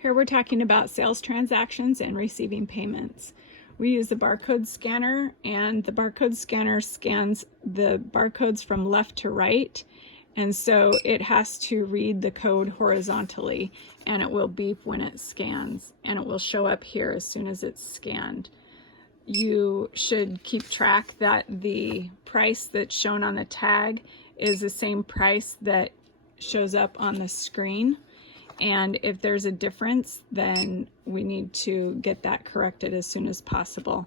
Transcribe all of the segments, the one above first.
Here we're talking about sales transactions and receiving payments. We use the barcode scanner, and the barcode scanner scans the barcodes from left to right, and so it has to read the code horizontally, and it will beep when it scans, and it will show up here as soon as it's scanned. You should keep track that the price that's shown on the tag is the same price that shows up on the screen. And if there's a difference, then we need to get that corrected as soon as possible.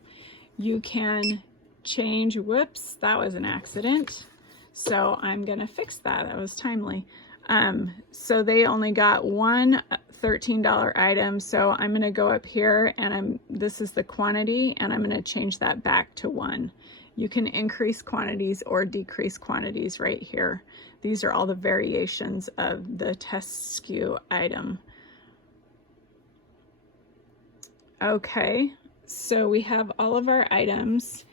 You can change, whoops, that was an accident. So I'm gonna fix that, that was timely. So they only got one $13 item. So I'm gonna go up here and this is the quantity, and I'm gonna change that back to 1. You can increase quantities or decrease quantities right here. These are all the variations of the test SKU item. Okay, so we have all of our items,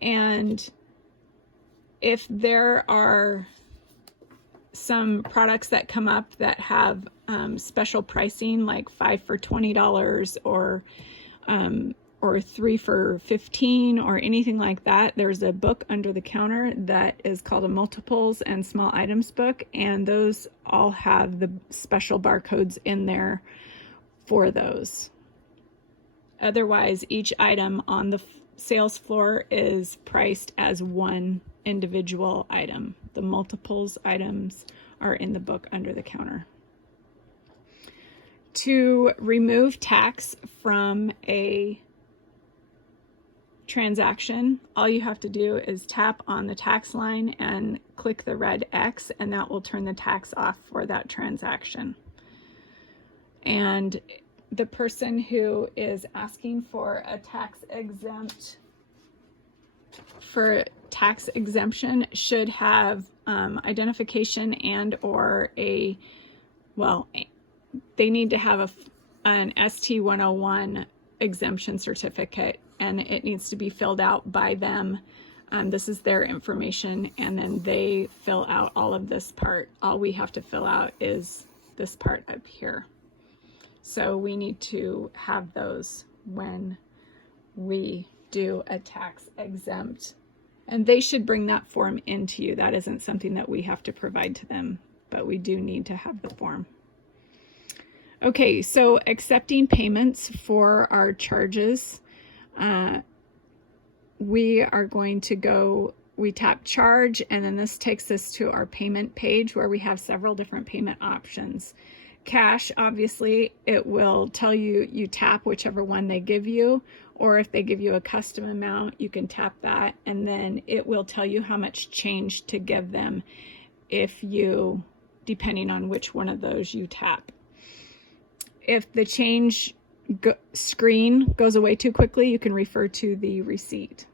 and if there are some products that come up that have special pricing, like 5 for $20 or 3 for $15 or anything like that, there's a book under the counter that is called a multiples and small items book, and those all have the special barcodes in there for those. Otherwise, each item on the sales floor is priced as one individual item. The multiples items are in the book under the counter. To remove tax from a transaction, all you have to do is tap on the tax line and click the red X, and that will turn the tax off for that transaction. And the person who is asking for a tax exemption should have identification and or they need to have an ST101 exemption certificate, and it needs to be filled out by them. This is their information, and then they fill out all of this part. All we have to fill out is this part up here. So we need to have those when we do a tax exempt, and they should bring that form into you. That isn't something that we have to provide to them, but we do need to have the form. Okay, so accepting payments for our charges. We are going to go, we tap charge, and then this takes us to our payment page where we have several different payment options. Cash, obviously, it will tell you, you tap whichever one they give you, or if they give you a custom amount, you can tap that, and then it will tell you how much change to give them depending on which one of those you tap. If the change screen goes away too quickly, you can refer to the receipt.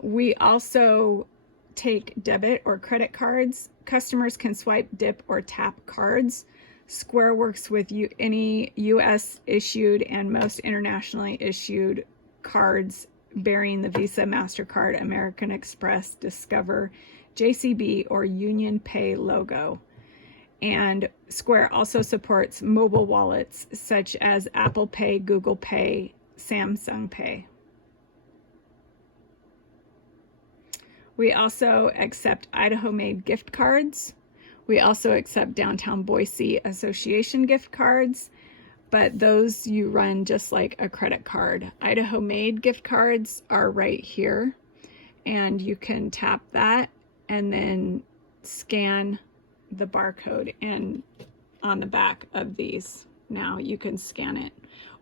We also take debit or credit cards. Customers can swipe, dip, or tap cards. Square works with any U.S. issued and most internationally issued cards bearing the Visa, MasterCard, American Express, Discover, JCB, or Union Pay logo. And Square also supports mobile wallets such as Apple Pay, Google Pay, Samsung Pay. We also accept Idaho-made gift cards. We also accept Downtown Boise Association gift cards, but those you run just like a credit card. Idaho-made gift cards are right here, and you can tap that and then scan the barcode and on the back of these. Now you can scan it,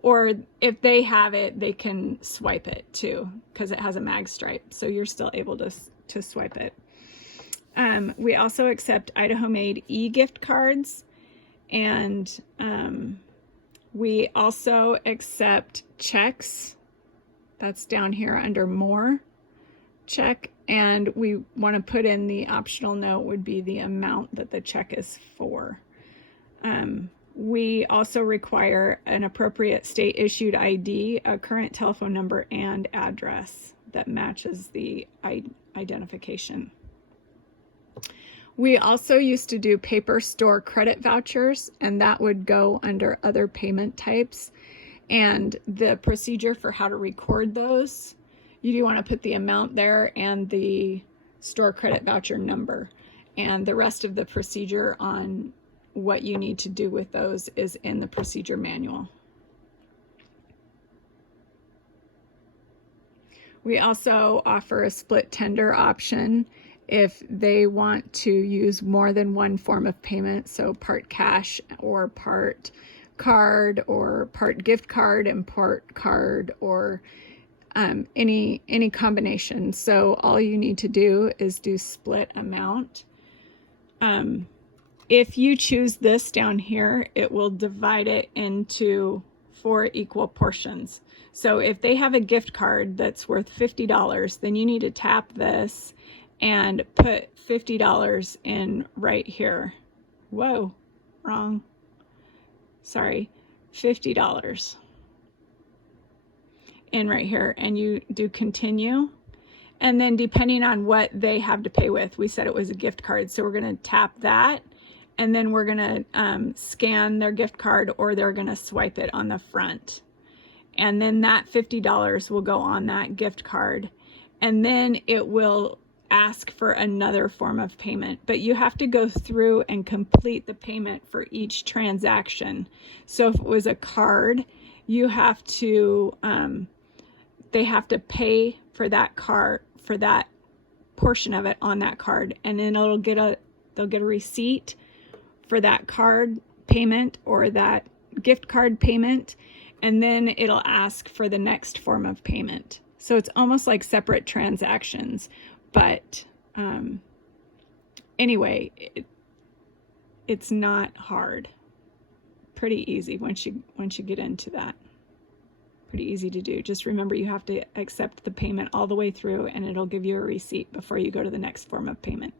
or if they have it, they can swipe it too, because it has a mag stripe, so you're still able to swipe it. We also accept Idaho-made e-gift cards, and we also accept checks. That's down here under more, check, and we want to put in the optional note would be the amount that the check is for. We also require an appropriate state issued ID, a current telephone number, and address that matches the identification. We also used to do paper store credit vouchers, and that would go under other payment types. And the procedure for how to record those, you do want to put the amount there and the store credit voucher number. And the rest of the procedure on what you need to do with those is in the procedure manual. We also offer a split tender option if they want to use more than one form of payment, so part cash or part card or part gift card and part card, or any combination. So all you need to do is do split amount. If you choose this down here, it will divide it into 4 equal portions. So if they have a gift card that's worth $50, then you need to tap this and put $50 in right here. Whoa, wrong. Sorry, $50 in right here, and you do continue. And then depending on what they have to pay with, we said it was a gift card, so we're going to tap that, and then we're going to scan their gift card, or they're going to swipe it on the front. And then that $50 will go on that gift card, and then it will ask for another form of payment, but you have to go through and complete the payment for each transaction. So if it was a card, you have to they have to pay for that card, for that portion of it on that card, and then they'll get a receipt for that card payment or that gift card payment, and then it'll ask for the next form of payment. So it's almost like separate transactions. But anyway, it's not hard. Pretty easy once you get into that. Pretty easy to do. Just remember, you have to accept the payment all the way through, and it'll give you a receipt before you go to the next form of payment.